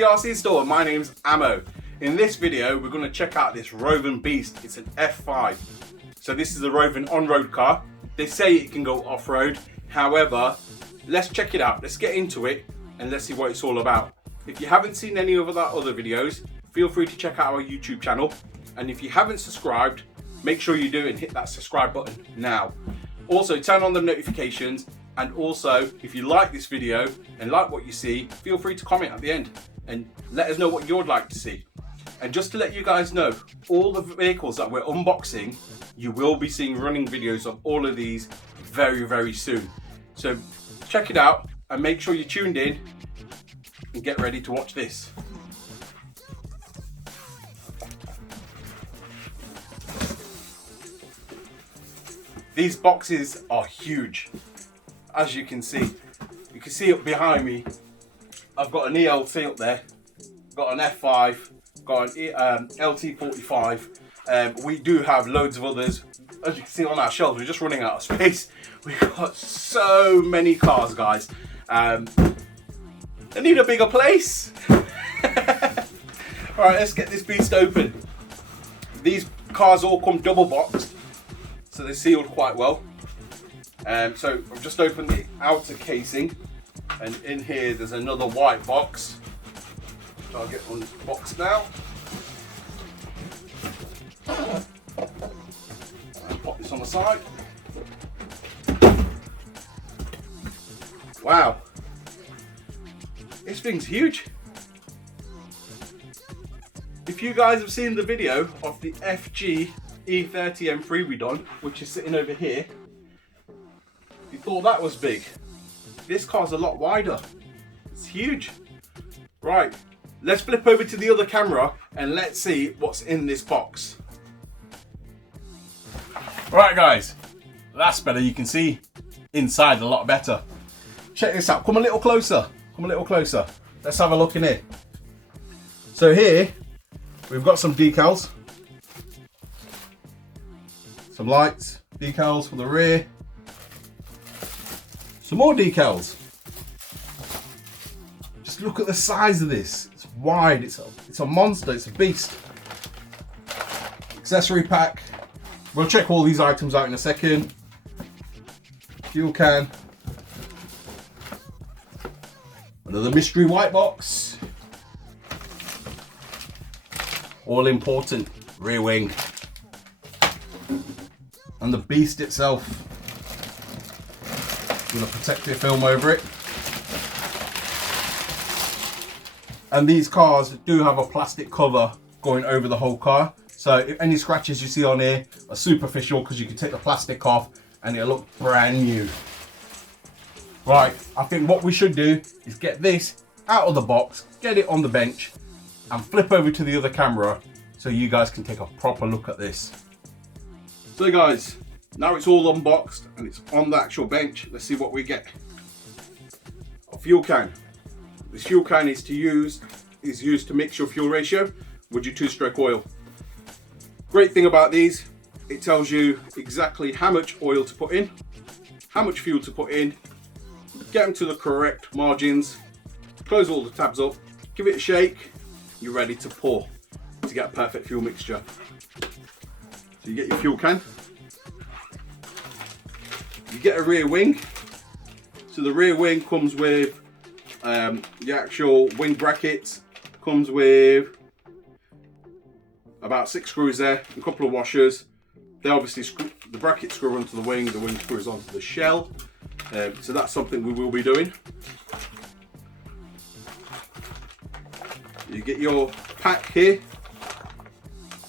the RC store. My name's Ammo. In this video, we're going to check out this Rovan beast. It's an F5. So this is a Rovan on-road car. They say it can go off-road. However, let's check it out. Let's get into it and let's see what it's all about. If you haven't seen any of our other videos, feel free to check out our YouTube channel. And if you haven't subscribed, make sure you do and hit that subscribe button now. Also, turn on the notifications. And also, if you like this video and like what you see, feel free to comment at the end and let us know what you'd like to see. And just to let you guys know, all the vehicles that we're unboxing, you will be seeing running videos of all of these very, very soon. So check it out and make sure you're tuned in and get ready to watch this. These boxes are huge. As you can see up behind me, I've got an ELT up there, got an F5, got an LT45. We do have loads of others. As you can see on our shelves, we're just running out of space. We've got so many cars, guys. They need a bigger place. All right, let's get this beast open. These cars all come double boxed, so they're sealed quite well. So I've just opened the outer casing, and in here there's another white box. So I'll get unboxed now. And pop this on the side. Wow, this thing's huge. If you guys have seen the video of the FG E30 M3 we done, which is sitting over here, you thought that was big. This car's a lot wider. It's huge. Right, let's flip over to the other camera and let's see what's in this box. Right guys, that's better. You can see inside a lot better. Check this out. Come a little closer. Come a little closer. Let's have a look in here. So here, we've got some decals. Some lights, decals for the rear. Some more decals. Just look at the size of this. It's wide, it's a monster, it's a beast. Accessory pack. We'll check all these items out in a second. Fuel can. Another mystery white box. All important rear wing. And the beast itself. With a protective film over it. And these cars do have a plastic cover going over the whole car. So if any scratches you see on here are superficial, because you can take the plastic off and it'll look brand new. Right, I think what we should do is get this out of the box, get it on the bench, and flip over to the other camera so you guys can take a proper look at this. So guys, now it's all unboxed and it's on the actual bench. Let's see what we get. A fuel can. This fuel can is used to mix your fuel ratio with your 2-stroke oil. Great thing about these, it tells you exactly how much oil to put in, how much fuel to put in, get them to the correct margins, close all the tabs up, give it a shake, you're ready to pour to get a perfect fuel mixture. So you get your fuel can. You get a rear wing. So the rear wing comes with the actual wing brackets. Comes with about 6 screws there, a couple of washers. They obviously the brackets screw onto the wing screws onto the shell. So that's something we will be doing. You get your pack here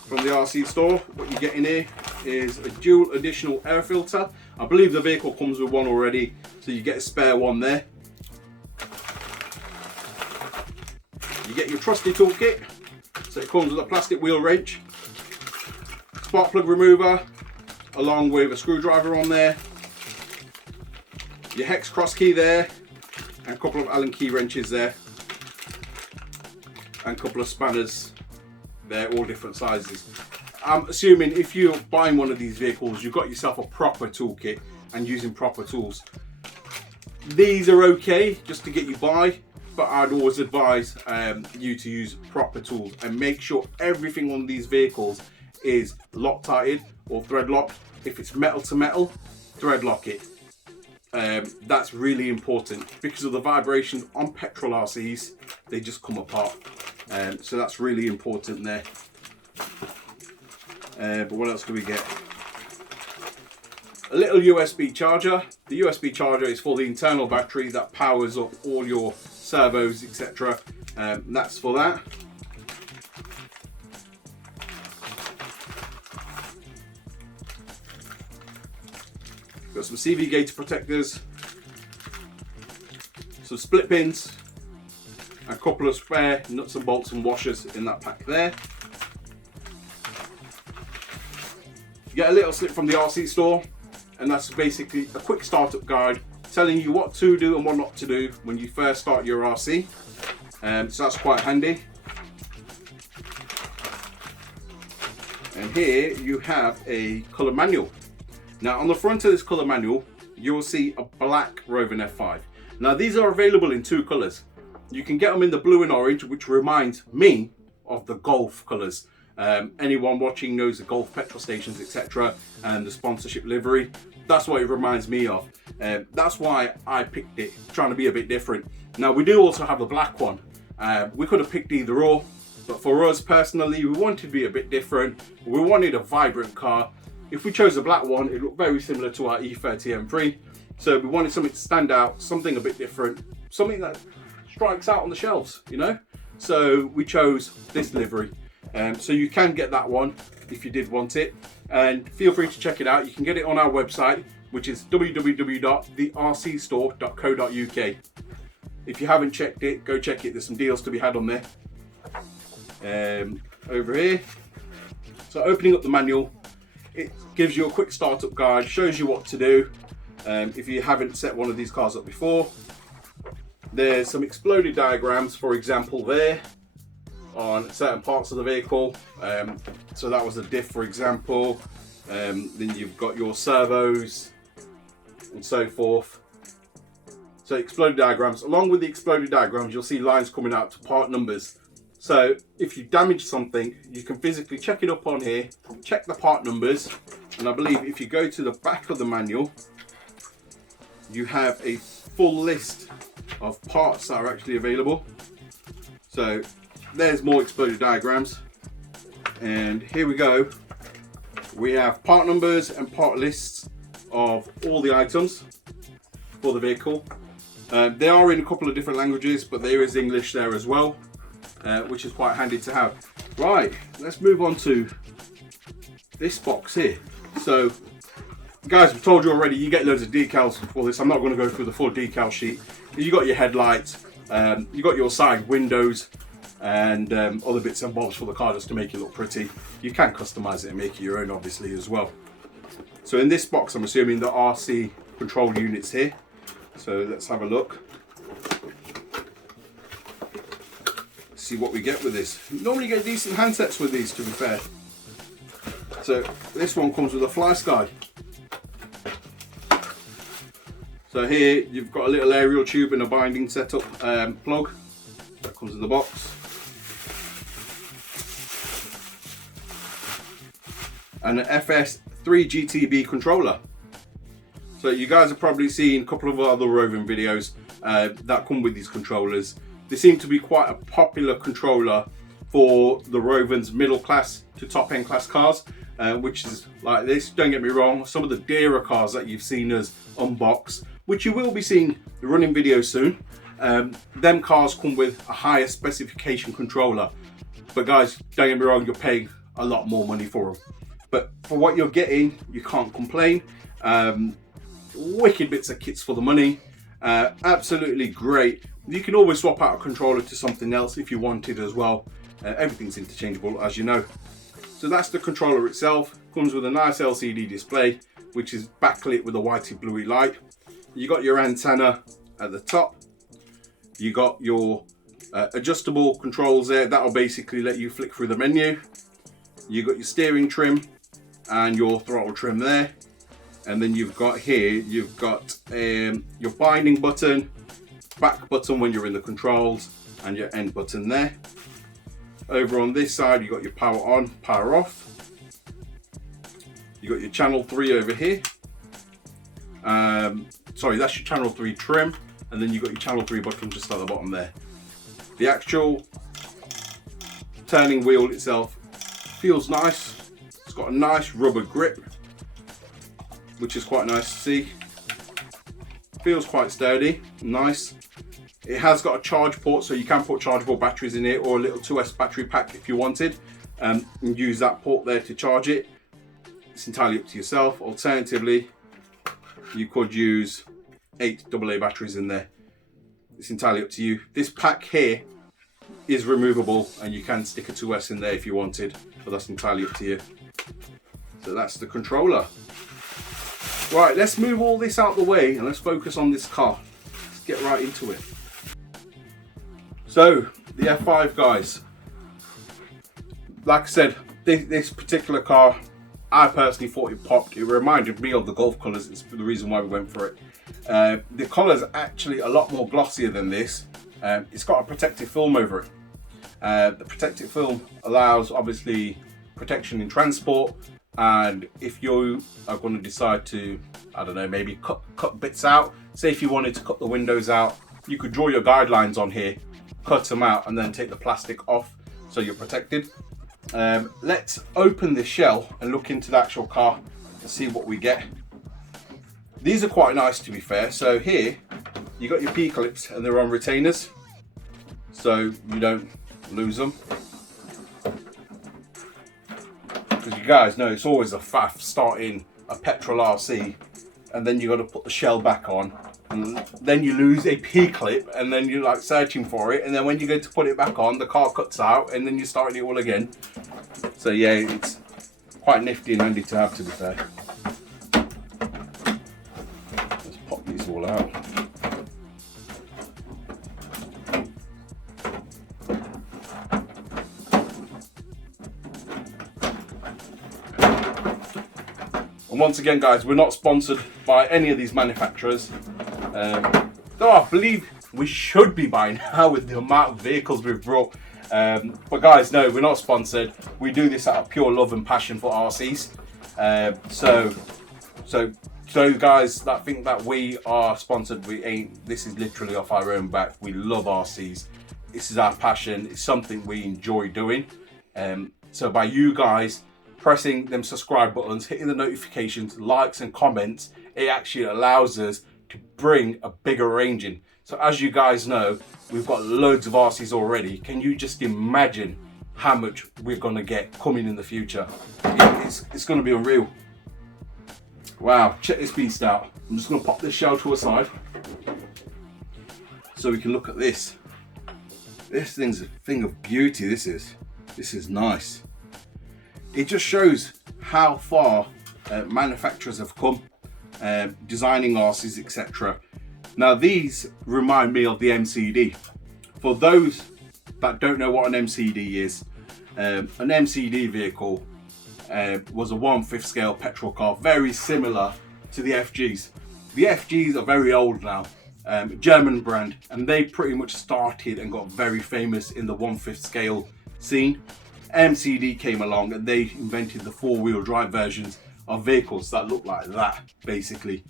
from the RC store. What you get in here is a dual additional air filter. I believe the vehicle comes with one already, so you get a spare one there. You get your trusty toolkit. So it comes with a plastic wheel wrench, spark plug remover, along with a screwdriver on there, your hex cross key there, and a couple of Allen key wrenches there, and a couple of spanners there, all different sizes. I'm assuming if you're buying one of these vehicles, you've got yourself a proper toolkit and using proper tools. These are okay just to get you by, but I'd always advise you to use proper tools and make sure everything on these vehicles is Loctited or thread locked. If it's metal to metal, thread lock it. That's really important because of the vibration on petrol RCs, they just come apart. So that's really important there. But what else do we get? A little USB charger. The USB charger is for the internal battery that powers up all your servos, etc. That's for that. Got some CV gator protectors, some split pins, a couple of spare nuts and bolts and washers in that pack there. You get a little slip from the RC store, and that's basically a quick startup guide telling you what to do and what not to do when you first start your RC. So that's quite handy. And here you have a colour manual. Now on the front of this colour manual, you will see a black Rovan F5. Now these are available in two colours. You can get them in the blue and orange, which reminds me of the Golf colours. Anyone watching knows the Golf petrol stations, etc. and the sponsorship livery. That's what it reminds me of. That's why I picked it, trying to be a bit different. Now we do also have the black one. We could have picked either or, but for us personally, we wanted to be a bit different. We wanted a vibrant car. If we chose the black one, it looked very similar to our E30 M3. So we wanted something to stand out, something a bit different, something that strikes out on the shelves, you know? So we chose this livery. So you can get that one if you did want it. And feel free to check it out. You can get it on our website, which is www.thercstore.co.uk. If you haven't checked it, go check it. There's some deals to be had on there. Over here. So opening up the manual, it gives you a quick startup guide, shows you what to do if you haven't set one of these cars up before. There's some exploded diagrams, for example, there on certain parts of the vehicle. So that was a diff, for example. Then you've got your servos and so forth. So exploded diagrams. Along with the exploded diagrams, you'll see lines coming out to part numbers. So if you damage something, you can physically check it up on here, check the part numbers, and I believe if you go to the back of the manual, you have a full list of parts that are actually available. So there's more exploded diagrams, and here we go. We have part numbers and part lists of all the items for the vehicle. They are in a couple of different languages, but there is English there as well. Which is quite handy to have. Right, let's move on to this box here. So, guys, I've told you already, you get loads of decals for this. I'm not going to go through the full decal sheet. You got your headlights, you got your side windows, and other bits and bobs for the car just to make it look pretty. You can customize it and make it your own, obviously, as well. So in this box, I'm assuming the RC control units here. So let's have a look. See what we get with this. You normally get decent handsets with these, to be fair. So this one comes with a fly sky. So here you've got a little aerial tube and a binding setup plug that comes in the box. And an FS3 GTB controller. So you guys have probably seen a couple of other Rovan videos that come with these controllers. They seem to be quite a popular controller for the Rovan's middle class to top end class cars, which is like this. Don't get me wrong, some of the dearer cars that you've seen us unbox, which you will be seeing the running videos soon, them cars come with a higher specification controller. But guys, don't get me wrong, you're paying a lot more money for them. But for what you're getting, you can't complain. Wicked bits of kits for the money. Absolutely great. You can always swap out a controller to something else if you wanted as well. Everything's interchangeable, as you know. So that's the controller itself. Comes with a nice LCD display, which is backlit with a whitey bluey light. You got your antenna at the top. You got your adjustable controls there. That'll basically let you flick through the menu. You got your steering trim and your throttle trim there. And then you've got here, you've got your binding button back button when you're in the controls, and your end button there. Over on this side, you got your power on, power off. You got your channel 3 over here. Sorry, that's your channel 3 trim, and then you got your channel 3 button just at the bottom there. The actual turning wheel itself feels nice. It's got a nice rubber grip, which is quite nice to see. Feels quite sturdy, nice. It has got a charge port, so you can put chargeable batteries in it, or a little 2S battery pack if you wanted, and use that port there to charge it. It's entirely up to yourself. Alternatively, you could use 8 AA batteries in there. It's entirely up to you. This pack here is removable, and you can stick a 2S in there if you wanted, but that's entirely up to you. So that's the controller. Right, let's move all this out the way and let's focus on this car. Let's get right into it. So, the F5, guys. Like I said, this particular car, I personally thought it popped. It reminded me of the Golf colours. It's the reason why we went for it. The colours are actually a lot more glossier than this. It's got a protective film over it. The protective film allows, obviously, protection in transport. And if you are going to decide to, I don't know, maybe cut bits out, say if you wanted to cut the windows out, you could draw your guidelines on here, cut them out, and then take the plastic off so you're protected. Let's open the shell and look into the actual car and see what we get. These are quite nice, to be fair. So here you got your P-clips, and they're on retainers, so you don't lose them. Because you guys know it's always a faff starting a Petrol RC, and then you got to put the shell back on, and then you lose a P-clip, and then you're like searching for it, and then when you go to put it back on, the car cuts out, and then you're starting it all again. So yeah, it's quite nifty and handy to have, to be fair. Let's pop these all out. And once again, guys, we're not sponsored by any of these manufacturers. Though I believe we should be by now with the amount of vehicles we've brought. But guys, no, we're not sponsored. We do this out of pure love and passion for RCs. So guys that think that we are sponsored, we ain't. This is literally off our own back. We love RCs. This is our passion. It's something we enjoy doing. So by you guys pressing them subscribe buttons, hitting the notifications, likes and comments, it actually allows us to bring a bigger range in. So as you guys know, we've got loads of RCs already. Can you just imagine how much we're going to get coming in the future? It's going to be unreal. Wow, check this beast out. I'm just going to pop this shell to a side so we can look at this. This thing's a thing of beauty. This is nice. It just shows how far manufacturers have come, designing RCs, etc. Now these remind me of the MCD. For those that don't know what an MCD is, an MCD vehicle was a 1/5 scale petrol car, very similar to the FGs. The FGs are very old now, German brand, and they pretty much started and got very famous in the 1/5 scale scene. MCD came along and they invented the 4-wheel drive versions of vehicles that look like that, basically.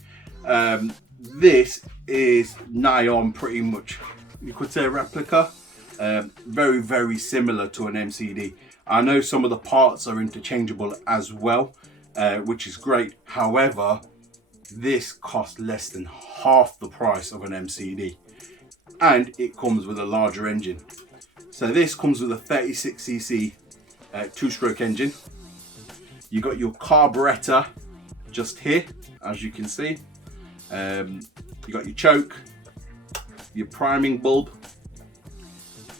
This is nigh on pretty much, you could say, a replica. Very, very similar to an MCD. I know some of the parts are interchangeable as well, which is great. However, this costs less than half the price of an MCD, and it comes with a larger engine. So this comes with a 36cc 2-stroke engine. You got your carburetor just here, as you can see. You got your choke, your priming bulb,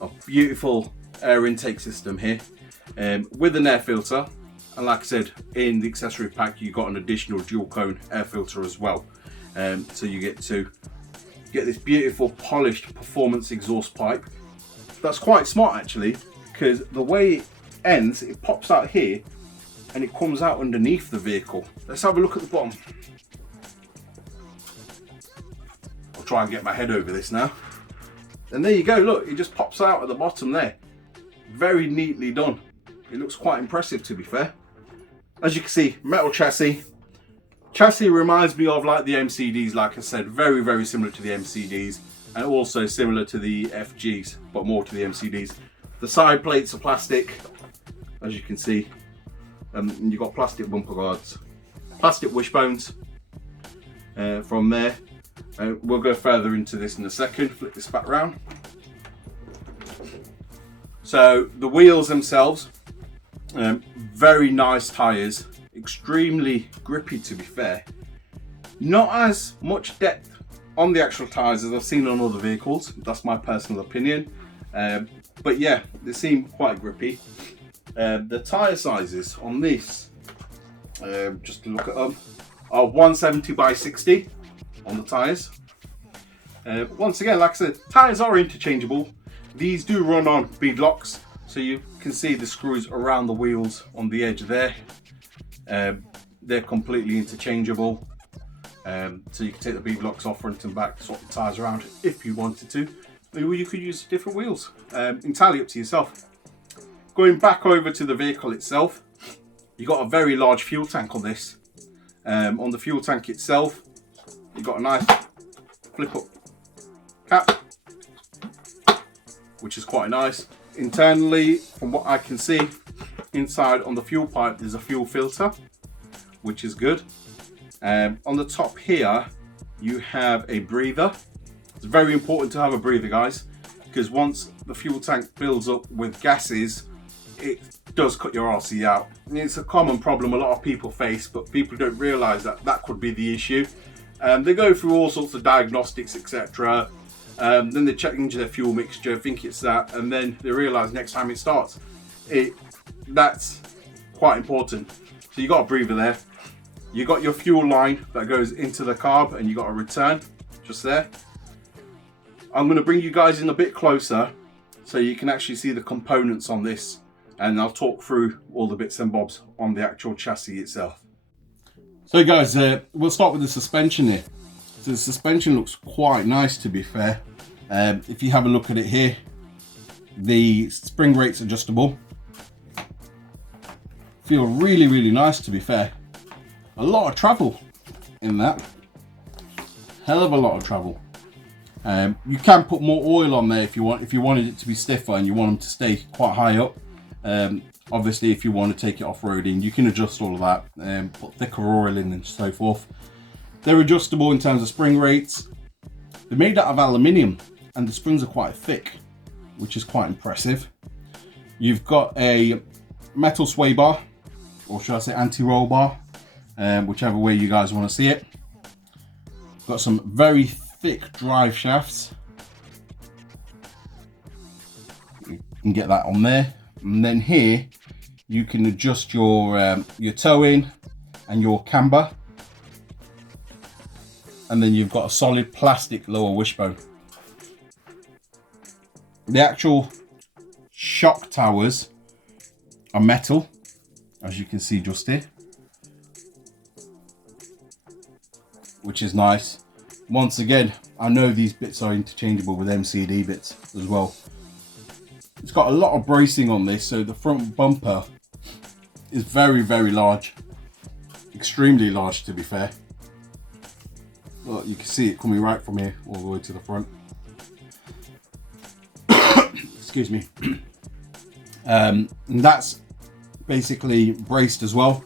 a beautiful air intake system here, with an air filter. And like I said, in the accessory pack, you got an additional dual cone air filter as well. So you get this beautiful polished performance exhaust pipe. That's quite smart actually, because the way it ends, it pops out here and it comes out underneath the vehicle. Let's have a look at the bottom. I'll try and get my head over this now. And there you go, look, it just pops out at the bottom there. Very neatly done. It looks quite impressive, to be fair. As you can see, metal chassis. Chassis reminds me of like the MCDs, like I said, very, very similar to the MCDs, and also similar to the FGs, but more to the MCDs. The side plates are plastic, as you can see. And you've got plastic bumper guards, plastic wishbones from there. We'll go further into this in a second. Flip this back round. So the wheels themselves, very nice tyres, extremely grippy, to be fair. Not as much depth on the actual tyres as I've seen on other vehicles, that's my personal opinion, but yeah, they seem quite grippy. The tyre sizes on this, just to look at them, are 170 by 60 on the tyres. Once again, like I said, tyres are interchangeable. These do run on bead locks, so you can see the screws around the wheels on the edge there. They're completely interchangeable, so you can take the bead locks off front and back, swap the tyres around if you wanted to, or you could use different wheels, entirely up to yourself. Going back over to the vehicle itself, you've got a very large fuel tank on this. On the fuel tank itself, you've got a nice flip up cap, which is quite nice. Internally, from what I can see, inside on the fuel pipe there's a fuel filter, which is good. On the top here you have a breather. It's very important to have a breather, guys, because once the fuel tank fills up with gases, it does cut your RC out. And it's a common problem a lot of people face, but people don't realise that that could be the issue. They go through all sorts of diagnostics, etc. Then they change their fuel mixture, think it's that, and then they realise next time it starts, that's quite important. So you got a breather there. You got your fuel line that goes into the carb, and you got a return just there. I'm going to bring you guys in a bit closer so you can actually see the components on this, and I'll talk through all the bits and bobs on the actual chassis itself. So guys, we'll start with the suspension here. So the suspension looks quite nice, to be fair. If you have a look at it here, the spring rate's adjustable. Feel really, really nice, to be fair. A lot of travel in that. Hell of a lot of travel. You can put more oil on there if you want. If you wanted it to be stiffer and you want them to stay quite high up. Obviously, if you want to take it off-roading, you can adjust all of that, put thicker oil in and so forth. They're adjustable in terms of spring rates. They're made out of aluminium and the springs are quite thick, which is quite impressive. You've got a metal sway bar, or should I say anti-roll bar, whichever way you guys want to see it. Got some very thick drive shafts. You can get that on there. And then here you can adjust your toe-in and your camber. And then you've got a solid plastic lower wishbone. The actual shock towers are metal, as you can see just here, which is nice. Once again, I know these bits are interchangeable with MCD bits as well. It's got a lot of bracing on this, so the front bumper is very, very large. Extremely large, to be fair. Well, you can see it coming right from here all the way to the front. Excuse me. And that's basically braced as well.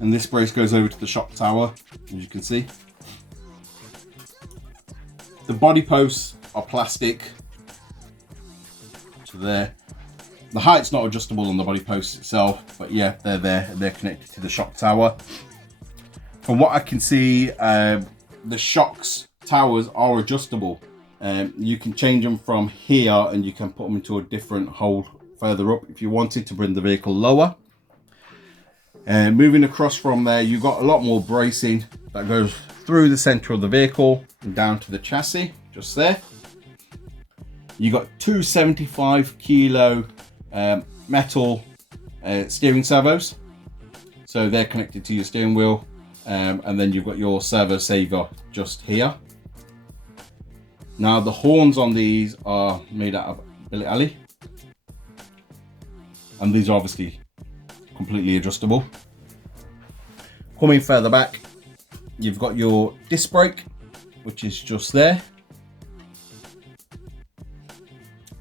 And this brace goes over to the shock tower, as you can see. The body posts are plastic. So there. The height's not adjustable on the body post itself, but yeah, they're there and they're connected to the shock tower. From what I can see, the shocks towers are adjustable. You can change them from here and you can put them into a different hole further up if you wanted to bring the vehicle lower. Moving across from there, you've got a lot more bracing that goes through the center of the vehicle and down to the chassis, just there. You got two 75 kilo metal steering servos, so they're connected to your steering wheel, and then you've got your servo saver just here. Now the horns on these are made out of billet alley, and these are obviously completely adjustable. Coming further back, you've got your disc brake, which is just there,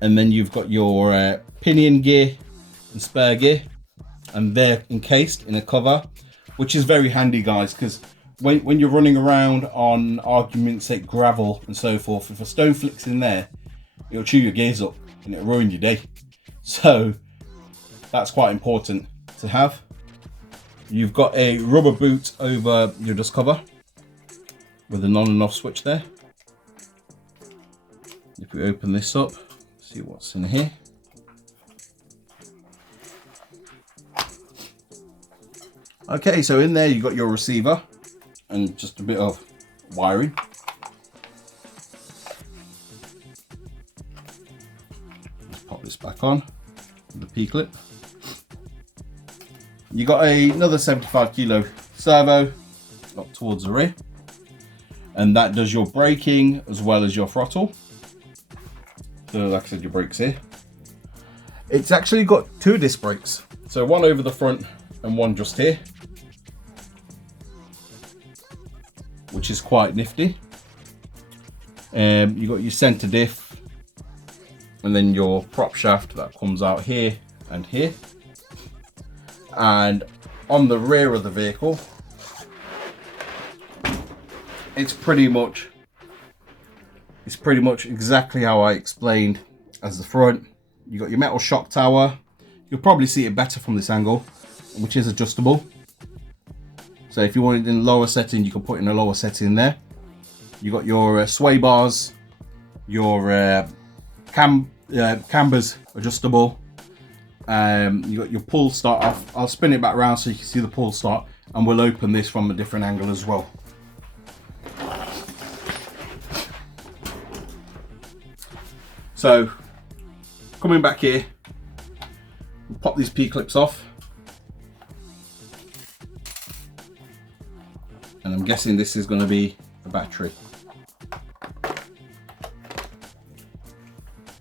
and then you've got your pinion gear and spare gear, and they're encased in a cover, which is very handy, guys, because when you're running around on, argument's sake, gravel and so forth, if a stone flicks in there, it'll chew your gears up and it'll ruin your day. So that's quite important to have. You've got a rubber boot over your dust cover with an on and off switch there. If we open this up, see what's in here. Okay, so in there you've got your receiver and just a bit of wiring. Let's pop this back on with the P-clip. You got another 75 kilo servo up towards the rear, and that does your braking as well as your throttle. So like I said, your brakes here. It's actually got two disc brakes, so one over the front and one just here, which is quite nifty. You got your center diff, and then your prop shaft that comes out here and here. And on the rear of the vehicle, it's pretty much exactly how I explained as the front. You got your metal shock tower. You'll probably see it better from this angle, which is adjustable. So if you want it in lower setting, you can put in a lower setting there. You got your sway bars, your cambers adjustable. You got your pull start off. I'll spin it back around so you can see the pull start, and we'll open this from a different angle as well. So coming back here, we'll pop these P-clips off, and I'm guessing this is going to be the battery.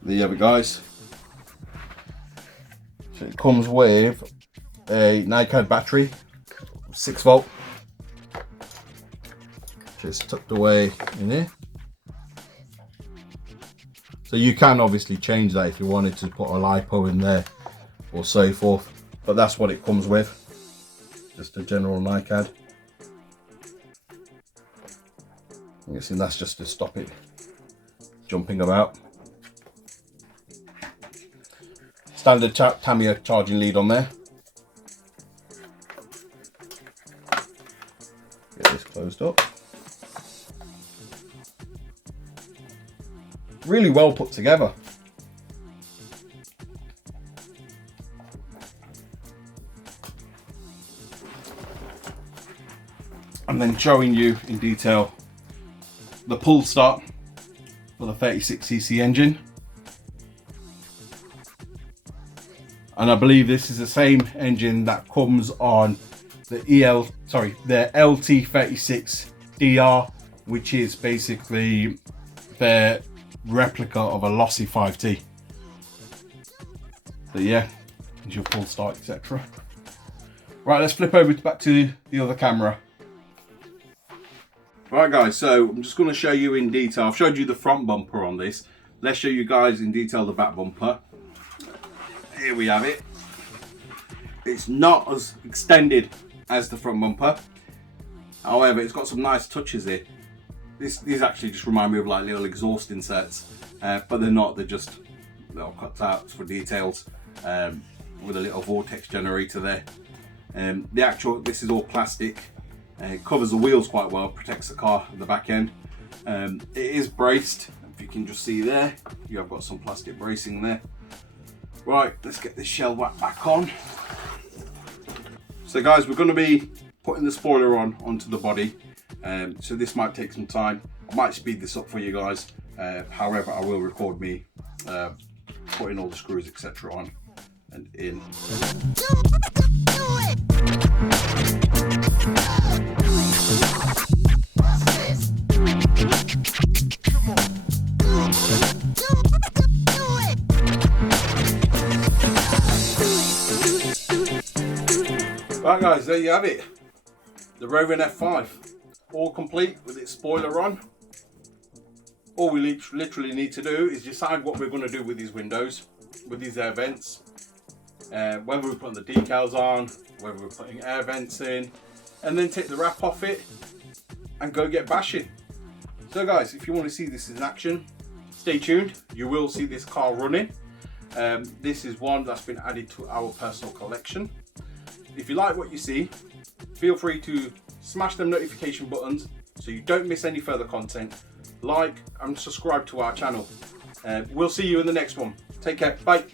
There you have it, guys. So it comes with a Vicate battery, 6 volt, just tucked away in here. So you can obviously change that if you wanted to put a LiPo in there or so forth, but that's what it comes with, just a general Vicate. I'm guessing that's just to stop it jumping about. Standard Tamiya charging lead on there. Get this closed up. Really well put together. And then showing you in detail the pull start for the 36cc engine. And I believe this is the same engine that comes on the the LT36DR, which is basically their replica of a lossy 5T. So yeah, here's your full start, etc. Right, let's flip over back to the other camera. Right guys, so I'm just going to show you in detail. I've showed you the front bumper on this. Let's show you guys in detail the back bumper. Here we have it. It's not as extended as the front bumper. However, it's got some nice touches here. These actually just remind me of like little exhaust inserts, but they're not. They're just little cutouts for details with a little vortex generator there. This is all plastic. It covers the wheels quite well, protects the car at the back end. It is braced. If you can just see there, you have got some plastic bracing there. Right, let's get this shell back on. So guys, we're going to be putting the spoiler onto the body. So this might take some time. I might speed this up for you guys. However, I will record me putting all the screws, etc. on and in. Right guys, there you have it. The Rovan F5, all complete with its spoiler on. All we literally need to do is decide what we're going to do with these windows, with these air vents. Whether we're putting the decals on, whether we're putting air vents in, and then take the wrap off it and go get bashing. So guys, if you want to see this in action, stay tuned. You will see this car running. This is one that's been added to our personal collection. If you like what you see, feel free to smash them notification buttons so you don't miss any further content. Like and subscribe to our channel. We'll see you in the next one. Take care. Bye.